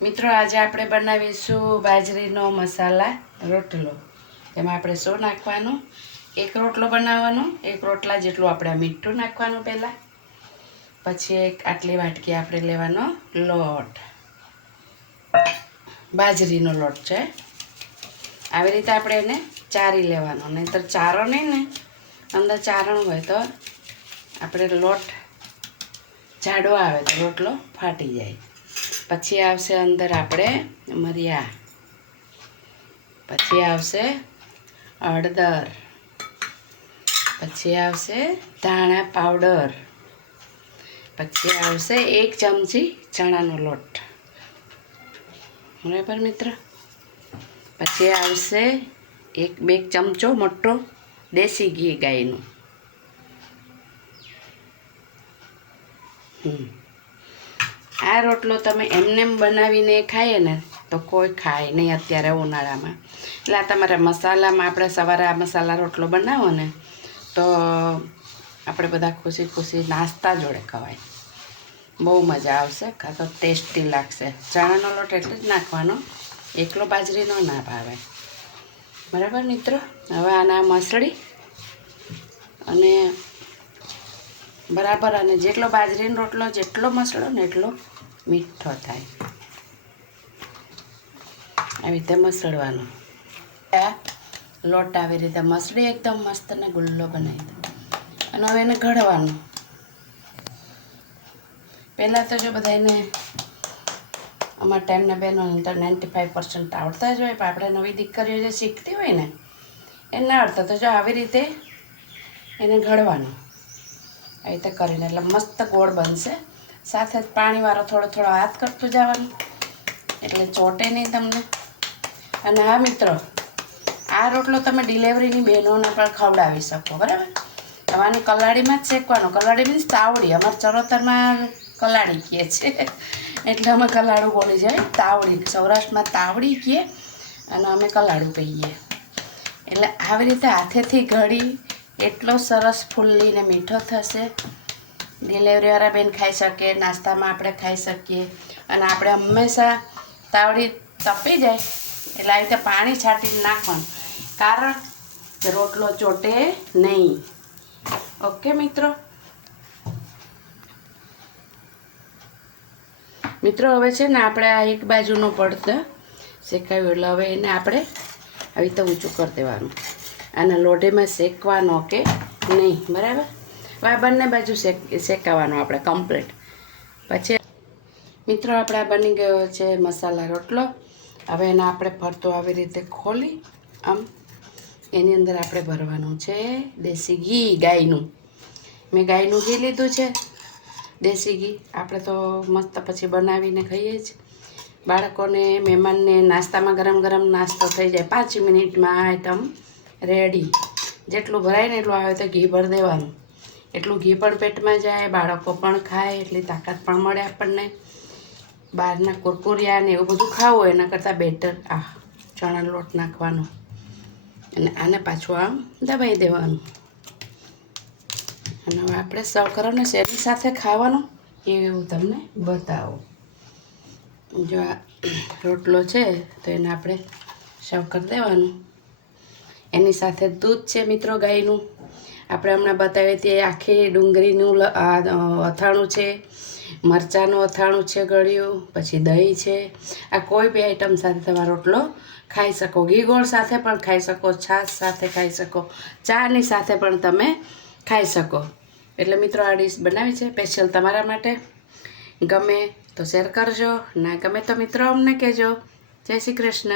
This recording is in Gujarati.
મિત્રો આજે આપણે બનાવીશું બાજરીનો મસાલા રોટલો। એમાં આપણે શું નાખવાનું, એક રોટલો બનાવવાનો, એક રોટલા જેટલું આપણે મીઠું નાખવાનું પહેલાં, પછી એક આટલી વાટકી આપણે લેવાનો લોટ, બાજરીનો લોટ છે। આવી રીતે આપણે એને ચારી લેવાનો, નહીંતર ચારો નહીં ને અંદર ચારણ હોય તો આપણે લોટ જાડો આવે તો રોટલો ફાટી જાય। પછી આવશે અંદર આપણે મરિયા, પછી આવશે હળદર, પછી આવશે ધાણા પાવડર, પછી આવશે 1 ચમચી ચણાનો લોટ, બરાબર મિત્ર। પછી આવશે 1-2 ચમચો મોટો દેશી ઘી ગાયનું। આ રોટલો તમે એમનેમ બનાવીને ખાઈએ ને તો કોઈ ખાય નહીં અત્યારે ઉનાળામાં। એટલે આ તમારા મસાલામાં આપણે સવારે આ મસાલા રોટલો બનાવો ને તો આપણે બધા ખુશી ખુશી નાસ્તા જોડે ખવાય, બહુ મજા આવશે, કાં તો ટેસ્ટી લાગશે। ચણાનો લોટ એટલે જ નાખવાનો, એકલો બાજરીનો ના ભાવે, બરાબર મિત્રો। હવે આના મસળી અને બરાબર, અને જેટલો બાજરીનો રોટલો જેટલો મસળો ને એટલો મીઠો થાય, આવી રીતે મસળવાનો। આ લોટ આવી રીતે મસળી એકદમ મસ્ત ને ગુલ્લો બનાવી દો, અને હવે એને ઘડવાનું। પહેલાં તો જો બધાને અમારા ટાઈમના બહેનોને તો 95% આવડતા જ હોય, પણ આપણે નવી દીકરીઓ જે શીખતી હોય ને એ ના આવડતા, તો જો આવી રીતે એને ઘડવાનું, આવી રીતે કરીને એટલે મસ્ત ગોળ બનશે। સાથે જ પાણીવાળો થોડો થોડો હાથ કરતું જવાનું એટલે ચોટે નહીં તમને। અને હા મિત્રો, આ રોટલો તમે ડિલિવરીની બહેનોને પણ ખવડાવી શકો, બરાબર। તમારે કલાડીમાં જ શેકવાનો, કલાડી મીન્સ તાવડી, અમારે ચરોતરમાં કલાડી કહે છે એટલે અમે કલાડું બોલી જાય, તાવડી સૌરાષ્ટ્રમાં તાવડી કહે અને અમે કલાડું કહીએ। એટલે આવી રીતે હાથેથી ઘડી એટલો સરસ ફૂલીને મીઠો થશે, ડિલિવરીવાળા બેન ખાઈ શકે, નાસ્તામાં આપણે ખાઈ શકીએ। અને આપણે હંમેશા તાવડી તપી જાય એટલે આવી રીતે પાણી છાંટીને નાખવાનું, કારણ કે રોટલો ચોટે નહીં। ઓકે મિત્રો, હવે છે ને આપણે આ એક બાજુનો પડતો શેકાવ્યું એટલે હવે એને આપણે આવી રીતે ઊંચું કરી દેવાનું, અને લોઢીમાં શેકવાનો કે નહીં, બરાબર। હવે આ બંને બાજુ શેકાવાનો આપણે કમ્પ્લીટ। પછી મિત્રો આપણે આ બની ગયો છે મસાલા રોટલો। હવે એને આપણે ફરતો આવી રીતે ખોલી આમ એની અંદર આપણે ભરવાનું છે દેશી ઘી ગાયનું। મેં ગાયનું ઘી લીધું છે, દેશી ઘી। આપણે તો મસ્ત પછી બનાવીને ખાઈએ જ, બાળકોને મહેમાનને નાસ્તામાં ગરમ ગરમ નાસ્તો થઈ જાય, 5 મિનિટમાં આઈટમ રેડી। જેટલું ભરાય ને એટલું આવે તો ઘી ભરી દેવાનું, એટલું ઘી પણ પેટમાં જાય, બાળકો પણ ખાય, એટલી તાકાત પણ મળે આપણને। બહારના કુરકુરિયા ને એવું બધું ખાવું હોય એના કરતાં બેટર આ ચણાનો લોટ નાખવાનો અને આને પાછું આમ દબાઈ દેવાનું। અને હવે આપણે સર્વ કરવાનો, શેની સાથે ખાવાનું એ હું તમને બતાવું। જો આ રોટલો છે તો એને આપણે સર્વ કરી દેવાનું, એની સાથે દૂધ છે મિત્રો ગાયનું, આપણે હમણાં બતાવીએ તે આખી ડુંગળીનું અથાણું છે, મરચાંનું અથાણું છે ગળ્યું, પછી દહીં છે। આ કોઈ બી આઈટમ સાથે તમે રોટલો ખાઈ શકો, ઘી ગોળ સાથે પણ ખાઈ શકો, છાશ સાથે ખાઈ શકો, ચાની સાથે પણ તમે ખાઈ શકો। એટલે મિત્રો આ ડીશ બનાવી છે સ્પેશિયલ તમારા માટે। ગમે તો શેર કરજો, ના ગમે તો મિત્રો અમને કહેજો। જય શ્રી કૃષ્ણ।